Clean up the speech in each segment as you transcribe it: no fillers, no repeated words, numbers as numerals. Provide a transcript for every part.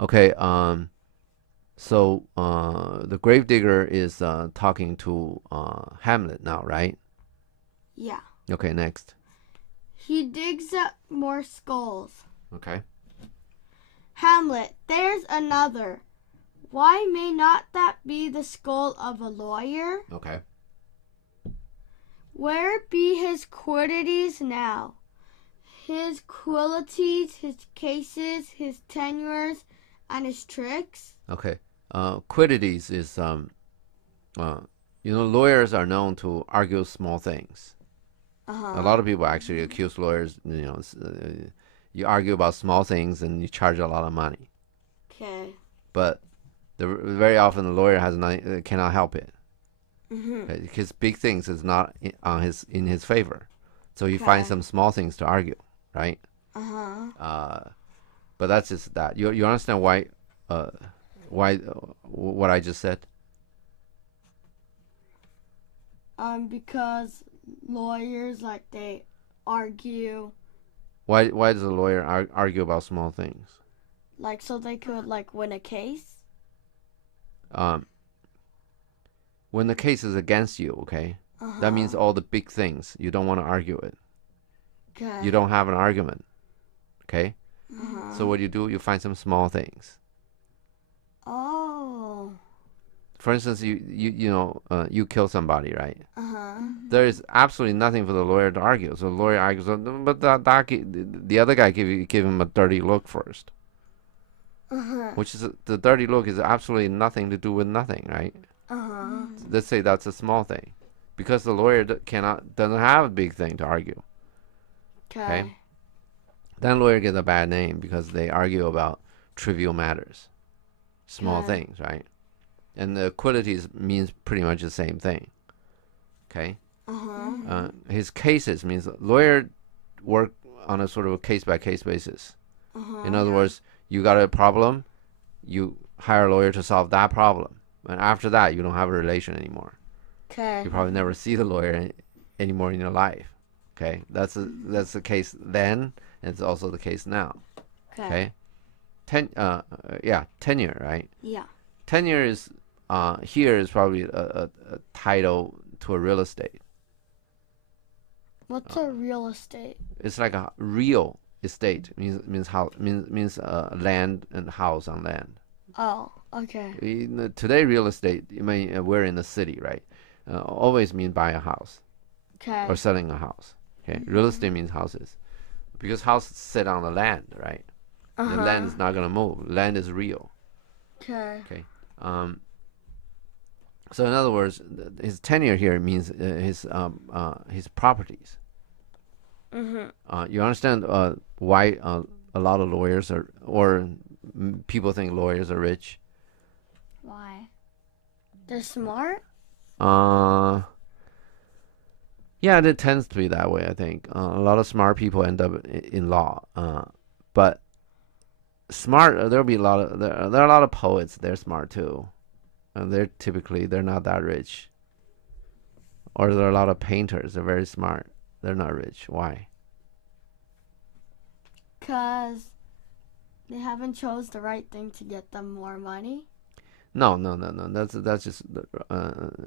Okay. So the gravedigger is talking to Hamlet now, right? Yeah. Okay, next. He digs up more skulls. Okay. Hamlet, there's another. Why may not that be the skull of a lawyer? Okay. Where be his quiddities now? His qualities, his cases, his tenures, and his tricks? Okay. Quiddities is lawyers are known to argue small things. A Uh-huh. lot of people actually accuse lawyers. You argue about small things and you charge a lot of money, Okay. but very often the lawyer cannot help it. Mm-hmm. Okay? Because big things is not in his favor, so he finds Okay. some small things to argue, right? Uh-huh. Uh, but that's just that. You understand why what I just said? Because lawyers, like, they argue, Why does a lawyer argue about small things? like, so they could, like, win a case? Um, when the case is against you, okay, that means Uh-huh. all the big things you don't want to argue it. You Okay. don't have an argument, okay? So Uh-huh. what you do, you find some small things. Oh. For instance, you kill somebody, right? Uh-huh. There is absolutely nothing for the lawyer to argue. So the lawyer argues, but the other guy give him a dirty look first, Uh-huh. which is the dirty look is absolutely nothing to do with nothing, right? Uh-huh. Let's say that's a small thing, because the lawyer doesn't have a big thing to argue. Okay, Okay. then lawyer gets a bad name because they argue about trivial matters, small Okay. things, right? And the qualities means pretty much the same thing. Okay, Uh-huh. his cases means lawyer work on a sort of a case by case basis. In Uh-huh. other words, you got a problem, you hire a lawyer to solve that problem, and after that, you don't have a relation anymore. Okay. You probably never see the lawyer anymore in your life. Okay, that's the case then, and it's also the case now. Okay. Okay, tenure, right? Yeah. Tenure is here is probably a title to a real estate. What's a real estate? It's like a real estate means house means land and house on land. Oh, okay. Today, real estate, I mean, we're in the city, right? Always mean buying a house or Okay. selling a house. Okay, real estate means houses because houses sit on the land, right? The land Uh-huh. is not gonna move. Land is real. Okay. Okay. So in other words, his tenure here means his properties. Mm-hmm. You understand why a lot of lawyers are or people think lawyers are rich? Why? They're smart? Uh, yeah, it tends to be that way. I think a lot of smart people end up in law. But smart, there'll be a lot of there are a lot of poets. They're smart too, and they're not that rich. Or there are a lot of painters. They're very smart. They're not rich. Why? Because they haven't chose the right thing to get them more money? No, no, no, no. That's just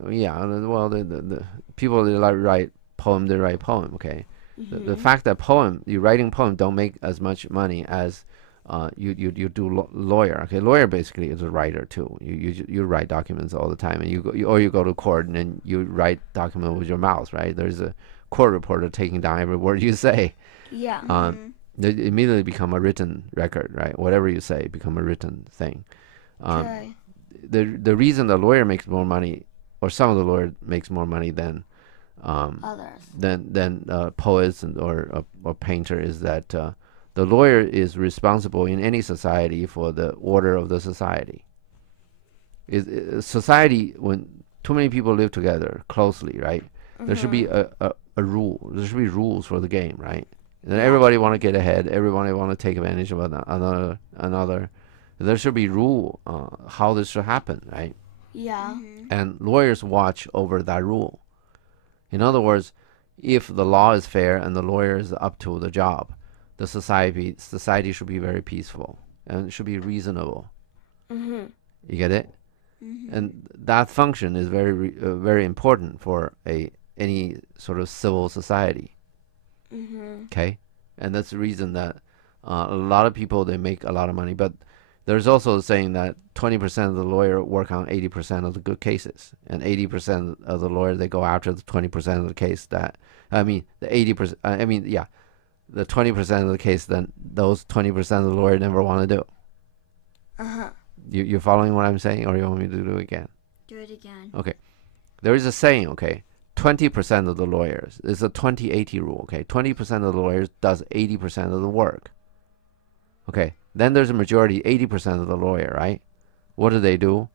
yeah. Well, the people that like write poem, they write poem. Okay, the Mm-hmm. fact that you writing poem don't make as much money as you do lawyer. Okay, lawyer basically is a writer too. You write documents all the time, and you go to court and then you write document with your mouth. Right? There's a court reporter taking down every word you say. Yeah. They immediately become a written record. Right? Whatever you say become a written thing. Um, Okay. the reason the lawyer makes more money, or some of the lawyer makes more money um, Others. than poets or painter is that the lawyer is responsible in any society for the order of the society. Society when too many people live together closely, right? There should be Mm-hmm. a rule. There should be rules for the game, right? And Yeah. everybody want to get ahead. Everybody want to take advantage of another. There should be rule how this should happen, right? Yeah. And lawyers watch over that rule. In other words, if the law is fair and the lawyer is up to the job, the society should be very peaceful. and it should be reasonable. Mm-hmm. You get it? Mm-hmm. And that function is very important for any sort of civil society. Mm-hmm. Okay, and that's the reason that a lot of people they make a lot of money, but there's also a saying that 20% of the lawyer work on 80% of the good cases, and 80% of the lawyer they go after the 20% of the case that the 80%. The 20% of the case that those 20% of the lawyer never want to do. Uh-huh. You're following what I'm saying, or you want me to do it again? Do it again. Okay. There is a saying, okay, 20% of the lawyers, it's a 20-80 rule, okay? 20% of the lawyers does 80% of the work. Okay. Then there's a majority, 80% of the lawyer, right? What do? They do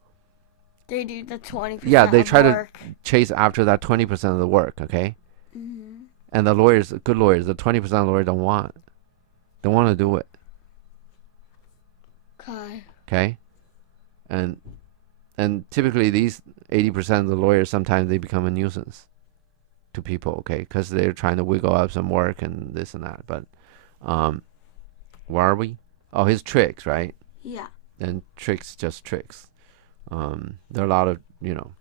the 20% Yeah, they of try work. to chase after that 20% of the work, okay? Mm-hmm. And the lawyers, good lawyers, the 20% of the lawyers don't want to do it, Okay. okay? And typically these 80% of the lawyers, sometimes they become a nuisance to people, okay? Because they're trying to wiggle up some work and this and that. But where are we? Oh, his tricks, right? Yeah. And tricks, just tricks. There are a lot of,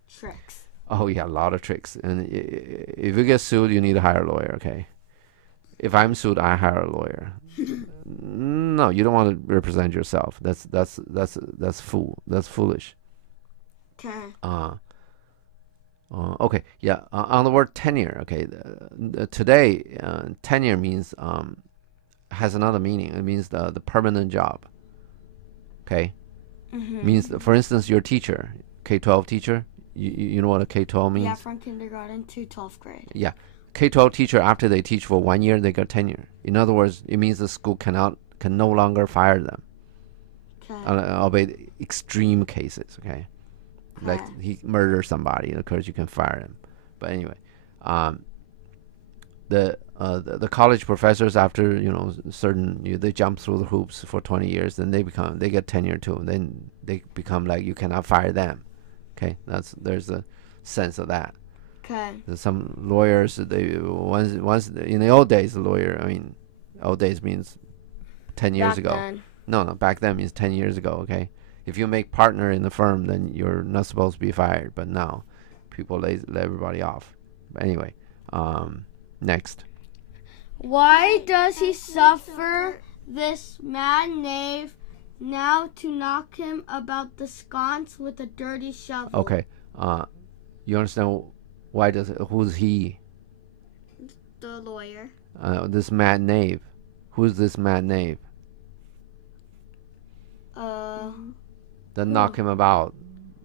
Tricks. oh yeah, a lot of tricks. And if you get sued, you need to hire a lawyer, okay? If I'm sued, I hire a lawyer. No, you don't want to represent yourself. That's foolish. Okay. Okay, yeah. On the word tenure, okay. Today, tenure means has another meaning. It means the permanent job. Okay, Mm-hmm. means for instance, your teacher, K-12 teacher. You know what a K-12 means? Yeah, from kindergarten to 12th grade. Yeah, K-12 teacher after they teach for 1 year, they get tenure. In other words, it means the school can no longer fire them. Okay. Albeit extreme cases. Okay. Like Okay. he murdered somebody, of course you can fire him. But anyway, the college professors after they jump through the hoops for 20 years, then they get tenure too. And then they become like you cannot fire them. Okay, there's a sense of that. Okay. There's some lawyers they once in the old days, old days means 10 years Back ago. then. No, back then means 10 years ago. Okay. If you make partner in the firm, then you're not supposed to be fired. But now, people let everybody off. But anyway, next. Why does he suffer this mad knave now to knock him about the sconce with a dirty shovel? Okay. You understand why who's he? The lawyer. This mad knave. Who's this mad knave? Then knock him about.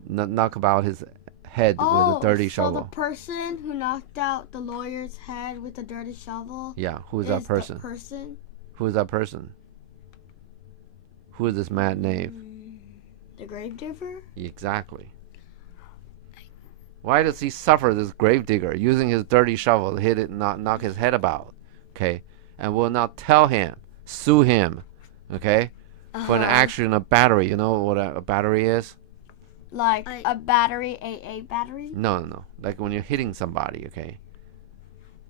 Knock about his head with a dirty shovel. So the person who knocked out the lawyer's head with a dirty shovel. Yeah, who is that person? The person. Who is that person? Who is this mad knave? The gravedigger? Exactly. Why does he suffer this gravedigger using his dirty shovel to hit it and knock his head about? Okay, and will not tell him, sue him, okay, for an action of battery. You know what a battery is? Like a battery, AA battery? No. Like when you're hitting somebody, okay.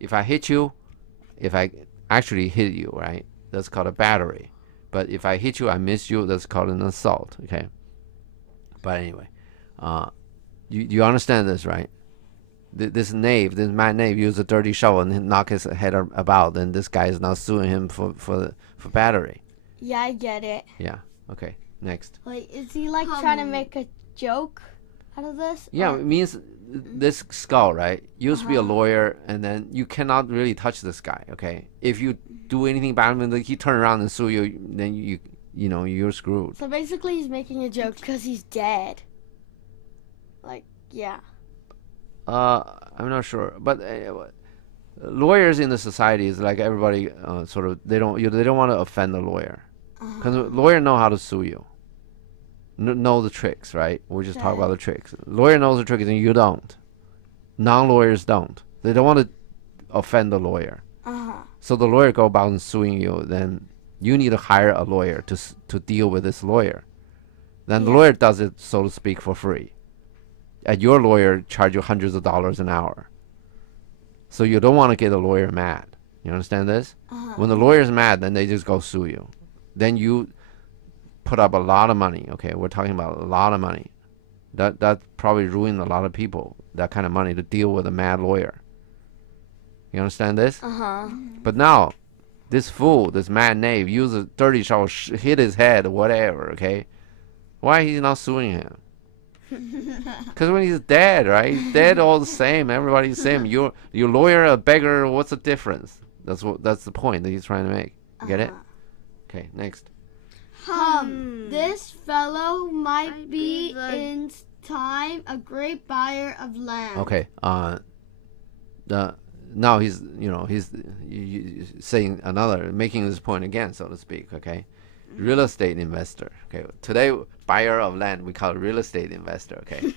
If I hit you, if I actually hit you, right, that's called a battery. But if I hit you, I miss you, that's called an assault, okay. But anyway, you understand this, right? This mad knave, used a dirty shovel and knock his head about, and this guy is now suing him for battery. Yeah, I get it. Yeah. Okay. Next. Like, is he trying to make a joke out of this? Yeah, it means this skull, right? Used to be a lawyer, and then you cannot really touch this guy. Okay, if you do anything bad, he turn around and sue you, then you're screwed. So basically, he's making a joke because he's dead. Yeah. I'm not sure, but lawyers in the society is like everybody. Sort of, they don't want to offend the lawyer, because the lawyer know how to sue you. Know the tricks, right? We just talk about the tricks. Lawyer knows the tricks, and you don't. Non-lawyers don't. They don't want to offend the lawyer. So the lawyer go about and suing you. Then you need to hire a lawyer to deal with this lawyer. Then the lawyer does it, so to speak, for free. And your lawyer charge you hundreds of dollars an hour. So you don't want to get a lawyer mad. You understand this? When the lawyer's mad, then they just go sue you. Then you put up a lot of money. Okay, we're talking about a lot of money. That probably ruined a lot of people. That kind of money to deal with a mad lawyer. You understand this? But now, this fool, this mad knave, used a dirty shovel, hit his head, whatever. Okay, why he's not suing him? Because when he's dead, right? He's dead all the same. Everybody's the same. Your lawyer, a beggar. What's the difference? That's the point that he's trying to make. Get it? Okay, next. This fellow might be in time a great buyer of land. Okay. Now he's saying making this point again, so to speak. Okay. Real estate investor. Okay. Today, buyer of land, we call it real estate investor. Okay.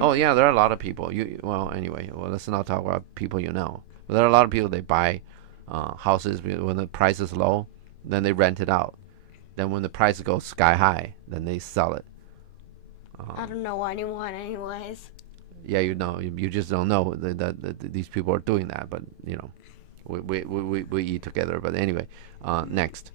Oh yeah, there are a lot of people. Anyway, let's not talk about people you know. But there are a lot of people, they buy houses when the price is low, then they rent it out. Then when the price goes sky high, then they sell it. I don't know anyone, anyways. Yeah, you just don't know that these people are doing that. But we eat together. But anyway, next.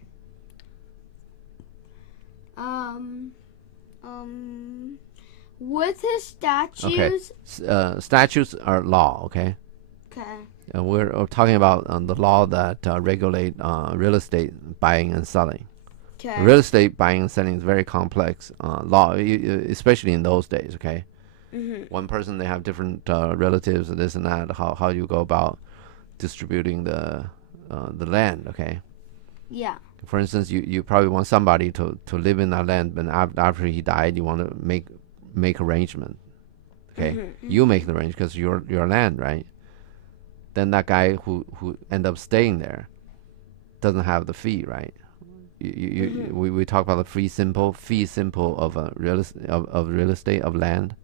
With his statues. Okay. Statutes are law. Okay. Okay. We're talking about the law that regulate real estate buying and selling. Okay. Real estate buying and selling is very complex law, especially in those days. Okay. One person, they have different relatives and this and that. How do you go about distributing the land? Okay. Yeah. For instance, you probably want somebody to live in that land, but after he died, you want to make arrangement. Okay. You make the arrangement because your land, right? Then that guy who end up staying there doesn't have the fee, right? We talk about the fee simple of real estate of land.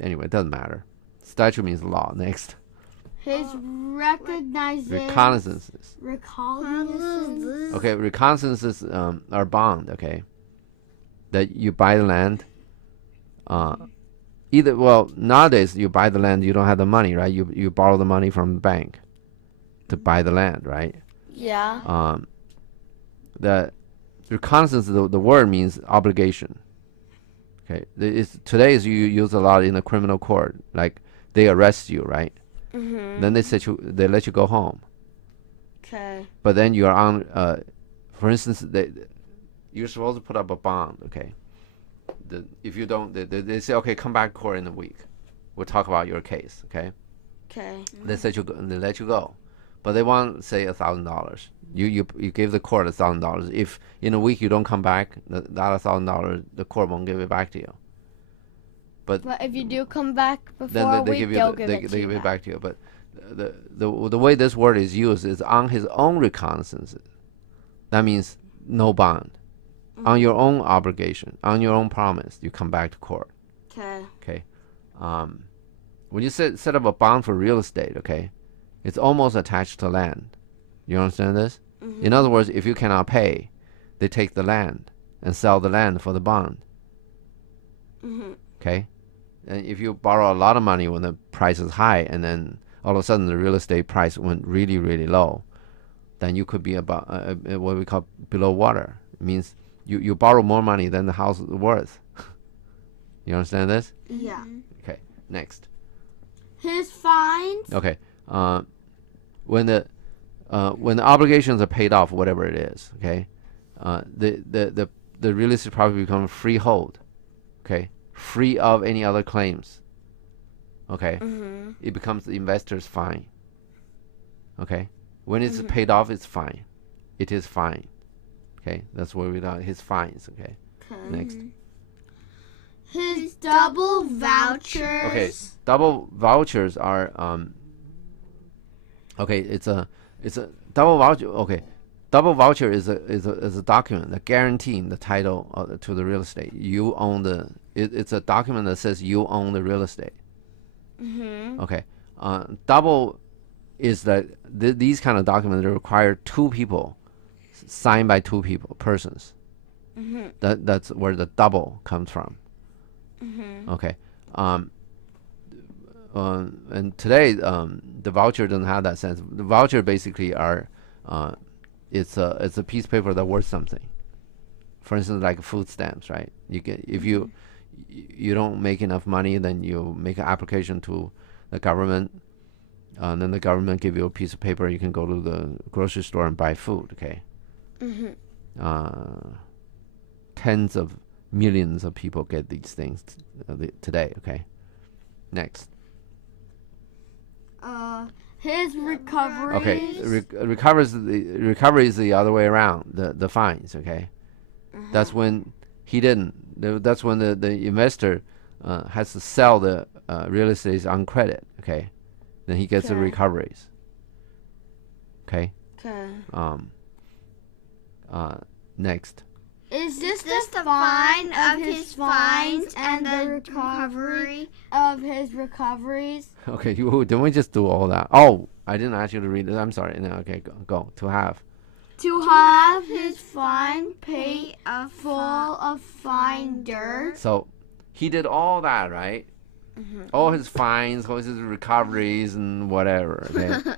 Anyway, it doesn't matter. Statute means law. Next. His reconnaissances. Okay, reconnaissances are bond. Okay, that you buy the land. Nowadays you buy the land, you don't have the money, right? You borrow the money from the bank to buy the land, right? Yeah. The reconnaissance, the word means obligation. Okay, today is you use a lot in the criminal court, like they arrest you, right? Then they let you go home. Okay. But then you are on, for instance, you're supposed to put up a bond, okay? If you don't, they say, okay, come back to court in a week. We'll talk about your case, okay? Okay. They let you go, but they want, say, $1,000. You give the court $1,000. If in a week you don't come back, that $1,000, the court won't give it back to you. But if you do come back before then a week, they'll give it back to you. But the way this word is used is on his own reconnaissance. That means no bond. On your own obligation, on your own promise, you come back to court. Okay. Okay. When you set up a bond for real estate, okay, it's almost attached to land. You understand this? In other words, if you cannot pay, they take the land and sell the land for the bond. Okay? And if you borrow a lot of money when the price is high, and then all of a sudden the real estate price went really, really low, then you could be about what we call below water. It means you borrow more money than the house is worth. You understand this? Yeah. Okay, next. His fines. Okay. When the obligations are paid off, whatever it is, okay, the real estate property becomes freehold, okay, free of any other claims. Okay, it becomes the investor's fine. Okay, when it's paid off, it's fine. It is fine. Okay, that's where we got his fines. Okay, next. His double vouchers. Okay, double vouchers are okay. It's a double voucher. Okay, double voucher is a document that guaranteeing the title to the real estate. You own it's a document that says you own the real estate. Okay, double is that these kind of documents require two people, signed by two persons. That's where the double comes from. Okay. And today, the voucher doesn't have that sense. The voucher basically it's a piece of paper that worth something. For instance, like food stamps, right? You get if you don't make enough money, then you make an application to the government, and then the government give you a piece of paper. You can go to the grocery store and buy food. Okay. Tens of millions of people get these things today. Okay. Next. His recovery. Okay. Recovery is the other way around. The fines. Okay. That's when he didn't. That's when the investor has to sell the real estate on credit. Okay. Then he gets the recoveries. Okay. Okay. Next. Is this the fine of his fines and the recovery of his recoveries? Okay, didn't we just do all that? Oh, I didn't ask you to read it. I'm sorry. No, okay, go. To have His fine paid full of fine dirt. So he did all that, right? All his fines, all his recoveries, and whatever. Okay.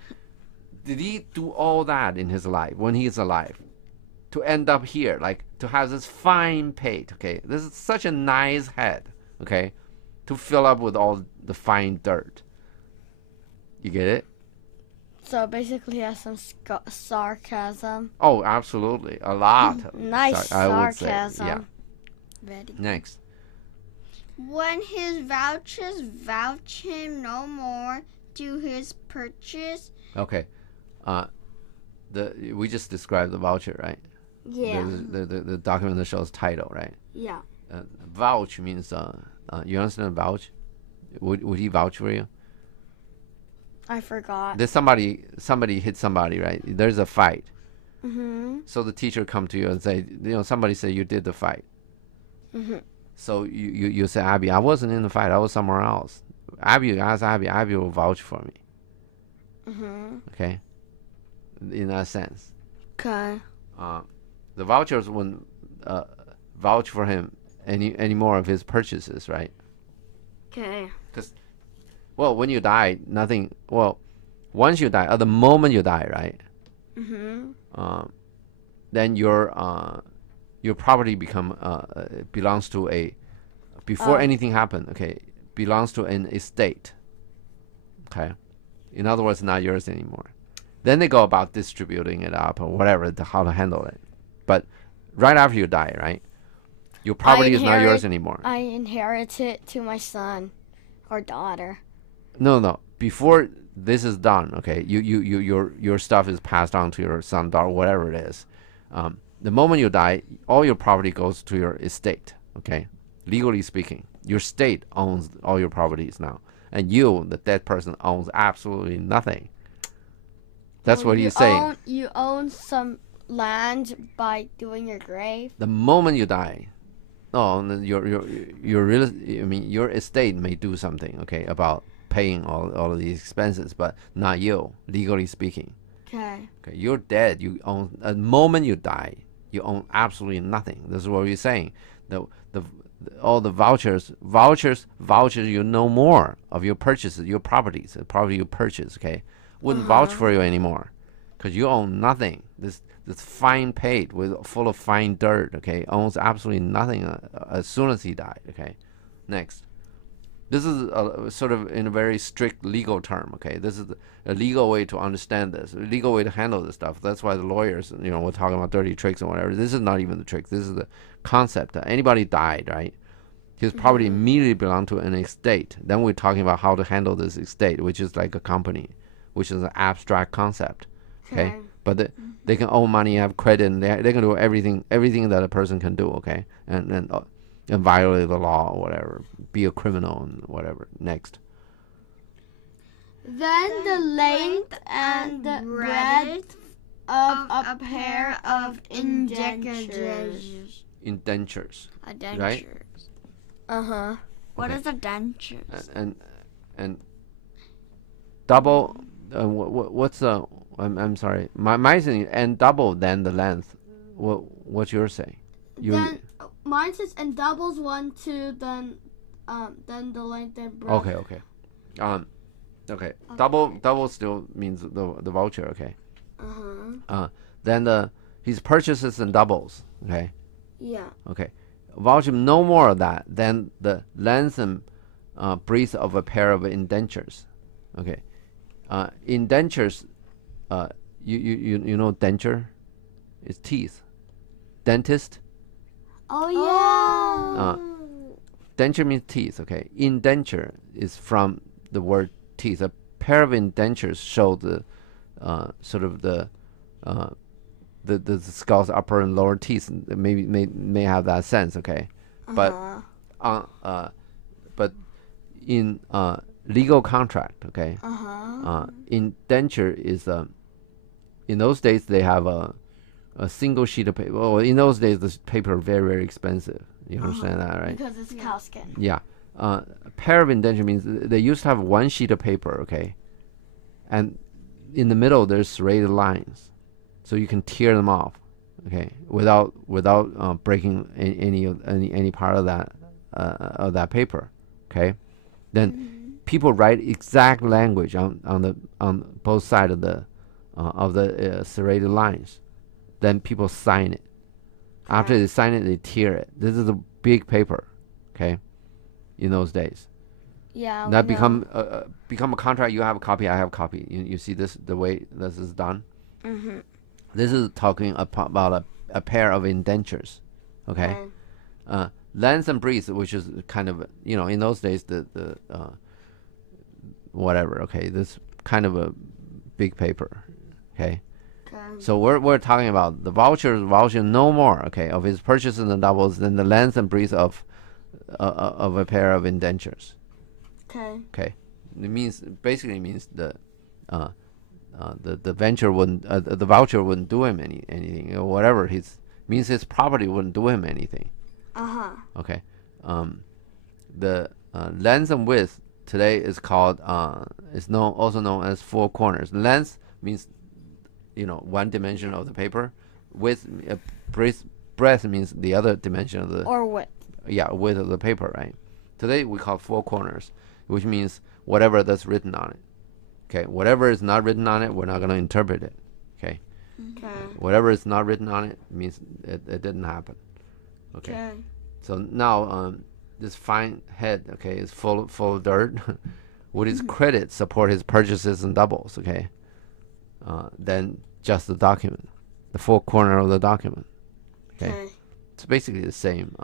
Did he do all that in his life when he's alive? To end up here, like to have this fine paid, okay? This is such a nice head, okay? To fill up with all the fine dirt. You get it? So basically, he has some sarcasm. Oh, absolutely. A lot. Of Nice sarcasm. Yeah. Very. Next. When his vouchers vouch him no more to his purchase. Okay. We just described the voucher, right? Yeah. The document that shows title, right? Yeah. Vouch means you understand vouch? Would he vouch for you? I forgot. There's somebody hit somebody, right? There's a fight. So the teacher come to you and say, somebody say you did the fight. So you say, Abby, I wasn't in the fight. I was somewhere else. Ask Abby. Abby will vouch for me. Okay. In that sense. Okay. The vouchers wouldn't vouch for him any more of his purchases, right? Okay. Well, when you die, nothing. Well, once you die, at the moment you die, right? Then your property belongs to a. Before anything happened, okay, belongs to an estate. Okay, in other words, not yours anymore. Then they go about distributing it up or whatever, how to handle it. But right after you die, right, your property is not yours anymore. I inherit it to my son or daughter. No. Before this is done, okay, your stuff is passed on to your son, daughter, whatever it is. The moment you die, all your property goes to your estate. Okay, legally speaking, your state owns all your properties now, and you, the dead person, owns absolutely nothing. That's what he's saying. You own some land by doing your grave. The moment you die, your estate may do something, okay, about paying all of these expenses, but not you, legally speaking. Okay. Okay, you're dead. You own. The moment you die, you own absolutely nothing. This is what we're saying. All the vouchers. You no more of your purchases, your properties, the property you purchase. Okay, wouldn't vouch for you anymore, because you own nothing. This fine paid full of fine dirt. Okay, owns absolutely nothing as soon as he died. Okay, next. This is sort of in a very strict legal term. Okay, this is a legal way to understand this, a legal way to handle this stuff. That's why the lawyers, we're talking about dirty tricks and whatever. This is not even the trick. This is the concept. Anybody died, right? His property immediately belonged to an estate. Then we're talking about how to handle this estate, which is like a company, which is an abstract concept. Okay, but they can owe money, have credit, and they can do everything that a person can do. Okay, and violate the law or whatever, be a criminal and whatever. Next. Then the length and the breadth of a pair of indentures. Indentures. Indentures. Right? What is a dentures? And double. What's the? I'm sorry. Mine's and double than the length. What's yours say? Mine says and doubles 1, 2, then the length and breadth. Okay. Okay. Double still means the voucher. Okay. Then his purchases and doubles. Okay. Yeah. Okay. Voucher no more of that than the length and breadth of a pair of indentures. Okay. Indentures, you know denture? It's teeth. Dentist. Oh yeah. Denture means teeth. Okay. Indenture is from the word teeth. A pair of indentures show the sort of the skull's upper and lower teeth. Maybe may have that sense. Okay. But but in legal contract, okay, indenture is in those days they have a single sheet of paper. Well, in those days the paper very very expensive. You understand that, right? Because it's cow skin. Yeah. A pair of indenture means they used to have one sheet of paper, okay, and in the middle there's serrated lines, so you can tear them off, okay, without breaking any part of that paper, okay. Then people write exact language on both sides of the serrated lines. Then people sign it. After they sign it, they tear it. This is a big paper, okay. In those days, Yeah. that become a contract. You have a copy, I have a copy. You see this the way this is done. This is talking about a pair of indentures, okay. Length and breadth, which is kind of in those days the whatever, okay. This kind of a big paper, okay. So we're talking about the voucher no more, okay, of his purchases and doubles than the length and breadth of a pair of indentures. Okay. It basically means the venture wouldn't the voucher wouldn't do him anything or whatever. Means his property wouldn't do him anything. Okay. The length and width today is called also known as four corners. Length means one dimension of the paper. Width breadth means the other dimension of the width. Yeah, width of the paper, right? Today we call four corners, which means whatever that's written on it. Okay, whatever is not written on it, we're not going to interpret it. Okay. Whatever is not written on it means it didn't happen. Okay. So now this fine head, okay, is full of dirt. Would his credit support his purchases and doubles? Okay. Then just the document, the four corner of the document. Okay. It's basically the same.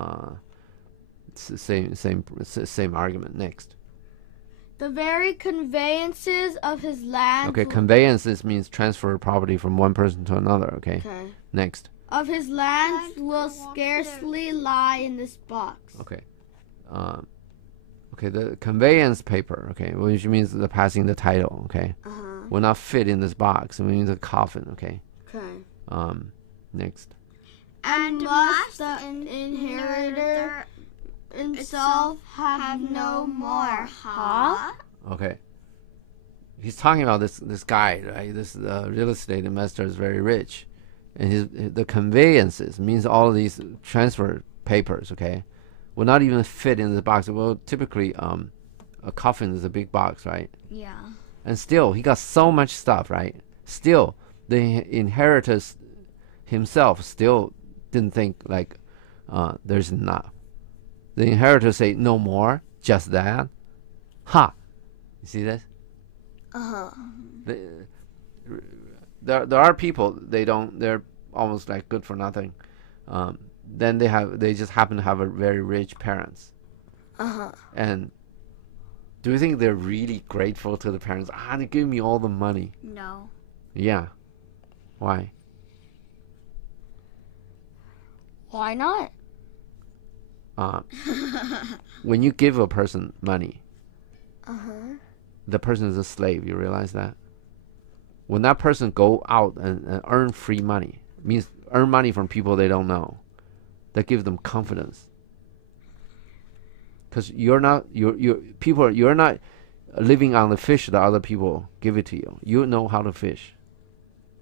It's the same argument. Next. The very conveyances of his land. Okay, conveyances means transfer property from one person to another. Okay. Next. Of his land will scarcely lie in this box. Okay. Okay, the conveyance paper. Okay, which means the passing the title. Okay. Will not fit in this box. It means a coffin. Okay. Next. And must the inheritor himself have no more. Okay. He's talking about this guy, right? This real estate investor is very rich, and the conveyances means all of these transfer papers. Okay, will not even fit in the box. Well, typically, a coffin is a big box, right? Yeah. And still, he got so much stuff, right? Still, the inheritor himself still didn't think like there's enough. The inheritor say no more, just that. Ha! You see this? There are people they're almost like good for nothing. Then they just happen to have a very rich parents. And do you think they're really grateful to the parents? They give me all the money. No. Yeah. Why? Why not? When you give a person money, the person is a slave. You realize that? When that person go out and earn free money, means earn money from people they don't know, that gives them confidence. Because you're not living on the fish that other people give it to you. You know how to fish.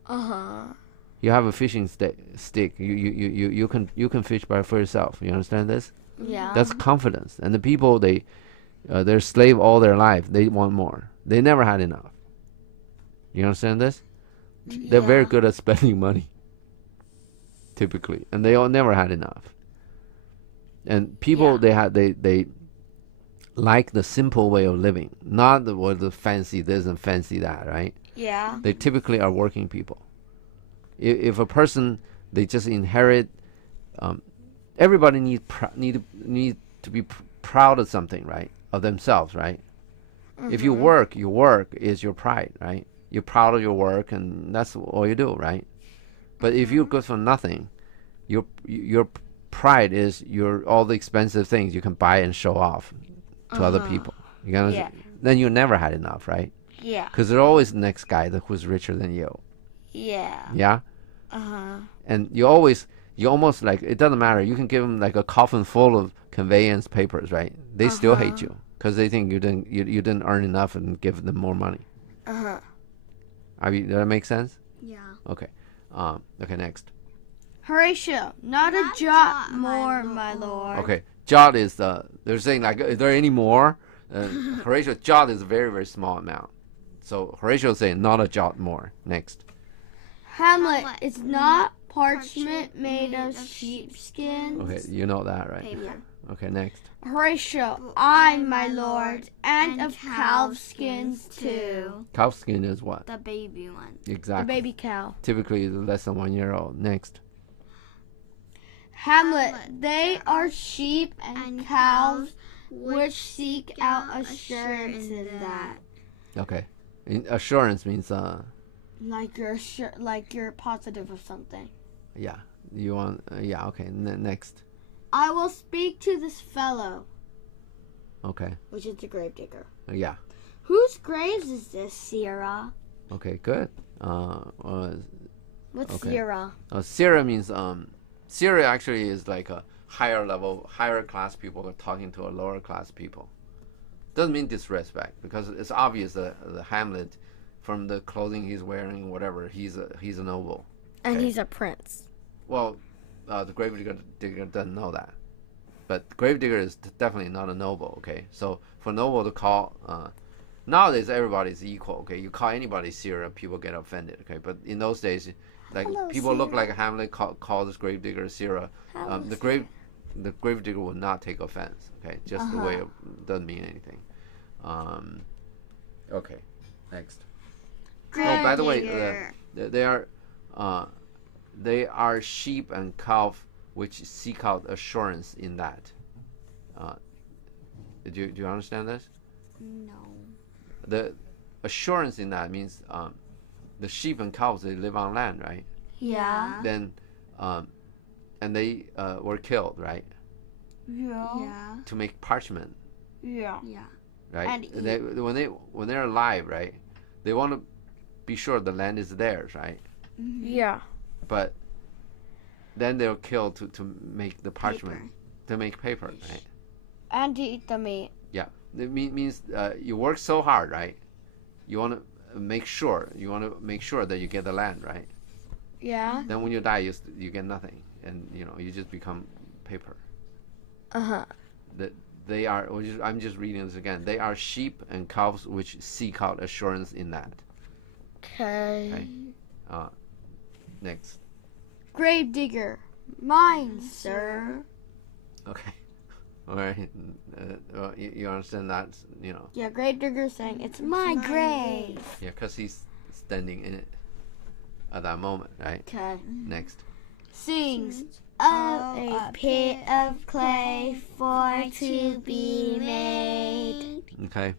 You have a fishing stick. You can fish for yourself. You understand this? Yeah. That's confidence. And the people they're slave all their life. They want more. They never had enough. You understand this? They're very good at spending money. Typically, and they all never had enough. And people they like the simple way of living, not the fancy this and fancy that, right? Yeah. They typically are working people. If a person they just inherit, everybody need to be proud of something, right? Of themselves, right? If you work, your work is your pride, right? You're proud of your work, and that's all you do, right? But if you go for nothing, your pride is all the expensive things you can buy and show off to other people. You gonna, then you never had enough, right? Yeah. Because there's always the next guy who's richer than you. Yeah. Yeah. Uh-huh. And you almost like, it doesn't matter. You can give them like a coffin full of conveyance papers, right? They still hate you because they think you didn't earn enough and give them more money. Uh-huh. Does that make sense? Yeah. Okay. Okay, next. Horatio, not a jot more, my lord. Okay, jot is they're saying like, is there any more? Horatio, jot is a very, very small amount. So Horatio is saying not a jot more. Next. Hamlet, is not parchment made of sheepskin. Okay, you know that, right? Paper. Okay, next. Horatio, I, my lord, and of calfskins too. Calfskin is what? The baby one. Exactly. The baby cow. Typically less than 1 year old. Next. Hamlet, they are sheep and cows which seek out assurance in that. Okay. Assurance means Like you're positive of something. yeah. You want yeah, okay. Next. I will speak to this fellow, Okay. which is the gravedigger. Yeah. Whose graves is this, Sierra? Okay, good. What's Okay. Sierra? Sierra means Sierra actually is like a higher level, higher class people are talking to a lower class people. Doesn't mean disrespect, because it's obvious that the Hamlet, from the clothing he's wearing, whatever, he's a noble. And Okay. he's a prince. Well, the gravedigger doesn't know that, but gravedigger is definitely not a noble. Okay, so for noble to call, nowadays everybody's equal. Okay, you call anybody Sierra, people get offended. Okay, but in those days, like Hello, people look Sierra. like Hamlet call this gravedigger Sierra. The gravedigger will not take offense. Okay, just the way it doesn't mean anything. Okay, next. Oh, by the way, they are sheep and calf which seek out assurance in that. Do you understand this? No. The assurance in that means the sheep and cows, they live on land, right? Yeah. Then and they were killed, right? Yeah. To make parchment, Yeah. Yeah. right? And When they're alive, right? They want to be sure the land is theirs, right? Yeah. But then they're killed to make the parchment, Paper. to make paper, right? And to eat the meat. Yeah, it means you work so hard, right? You want to make sure that you get the land, right? Yeah. Then when you die, you get nothing, and you just become paper. That they are. I'm just reading this again. They are sheep and cows which seek out assurance in that. Okay. Okay. Next. Gravedigger, mine, sir. Okay. All right. You understand that? Yeah, gravedigger saying it's my grave. Yeah, because he's standing in it at that moment, right? Okay. Next. Sings of a pit of clay for to be made. Okay.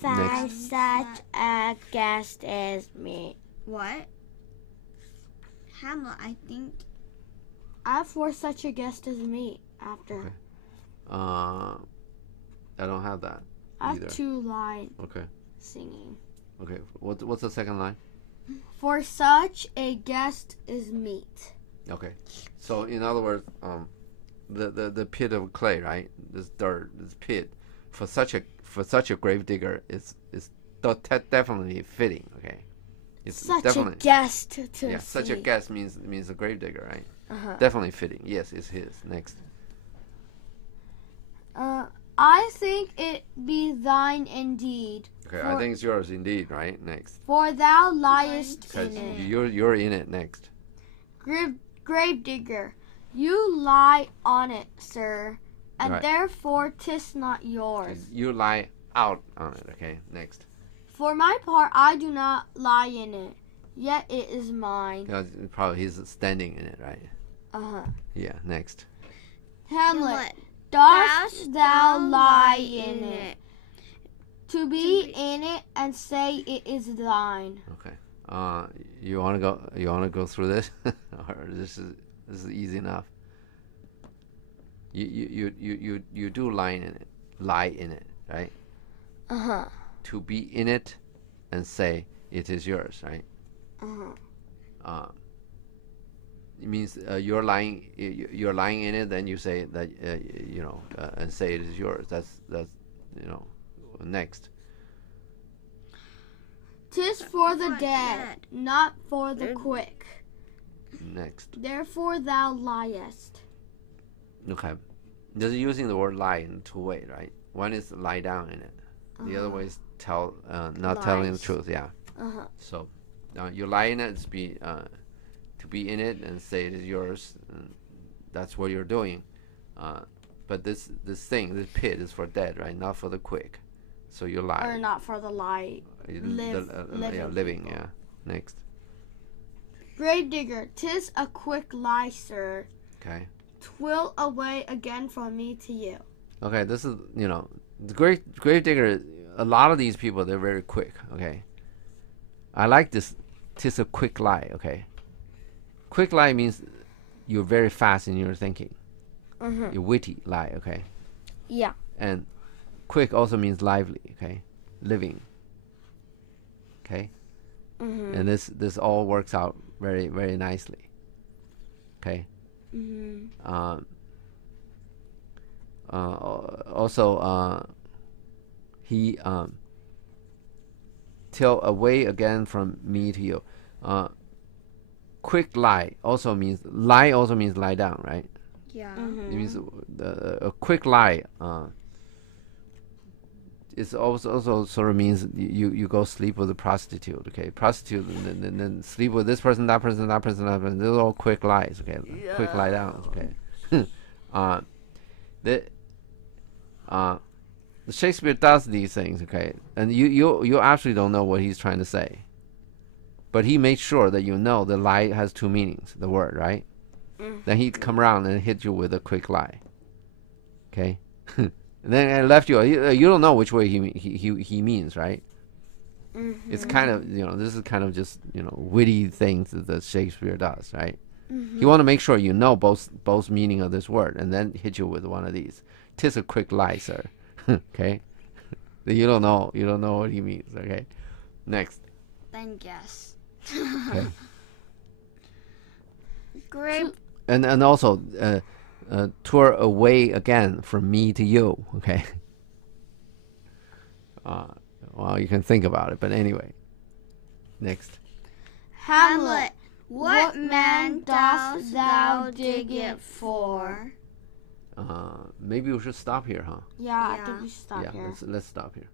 For Next. such a guest as me. What? Hamlet, I think. For such a guest as me. After. Okay. I don't have that I either. have 2 lines Okay. singing. Okay. What's the second line? For such a guest is meet. Okay. So in other words, the pit of clay, right? This dirt, this pit, for such a grave digger, is definitely fitting. Okay. It's Such definitely a guest to see. such a guest means a grave digger, right? Uh-huh. Definitely fitting. Yes, it's his. Next. I think it be thine indeed. Okay, I think it's yours indeed, right? Next. For thou liest Because in it. you're in it. Next. Gravedigger, You lie on it, sir, and Right. therefore 'tis not yours. You lie out on it. Okay, next. For my part, I do not lie in it, yet it is mine. Because probably he's standing in it, right? Uh-huh. Yeah, next. Hamlet, dost thou lie in it, to be in it and say it is thine? Okay. You wanna go through this, or this is easy enough. You do lie in it, right? Uh-huh. To be in it, and say it is yours, right? Uh-huh. It means you're lying in it, then you say that and say it is yours. That's next. 'Tis for the dead, not for the quick. Next. Therefore thou liest. Okay. Just using the word lie in two ways, right? One is lie down in it. The other way is not telling the truth. Yeah. Uh-huh. So you lie in it, to be in it and say it is yours. And that's what you're doing. But this pit is for dead, right? Not for the quick. So you lie. Or not for the lie. Living. Yeah. Next. Gravedigger, 'tis a quick lie, sir. Okay. 'Twill away again from me to you. Okay. This is the gravedigger. A lot of these people, they're very quick. Okay. I like this. 'Tis a quick lie. Okay. Quick lie means you're very fast in your thinking. You're witty lie. Okay. Yeah. And quick also means lively. Okay. Living. Okay. And this all works out very, very nicely. Okay. Also, he till away again from me to you. Quick lie also means lie down, right? Yeah. It means a quick lie. It's also sort of means you go sleep with a prostitute, okay? Prostitute, and then sleep with this person, that person, that person, that person. Those are all quick lies, okay? Yeah. Quick lie downs, okay? The Shakespeare does these things, okay? And you actually don't know what he's trying to say, but he makes sure that you know the lie has two meanings, the word, right? Then he'd come around and hit you with a quick lie, okay? And then I left you. You don't know which way he means, right? It's kind of this is kind of just witty things that Shakespeare does, right? You want to make sure you know both meaning of this word, and then hit you with one of these. 'Tis a quick lie, sir. Okay, you don't know what he means. Okay, next. Then guess. Okay. Great. And also. Tour away again from me to you. Okay. Well, you can think about it, but anyway. Next. Hamlet, what man dost thou dig it for? Maybe we should stop here, huh? Yeah, I think we should stop here. Let's stop here.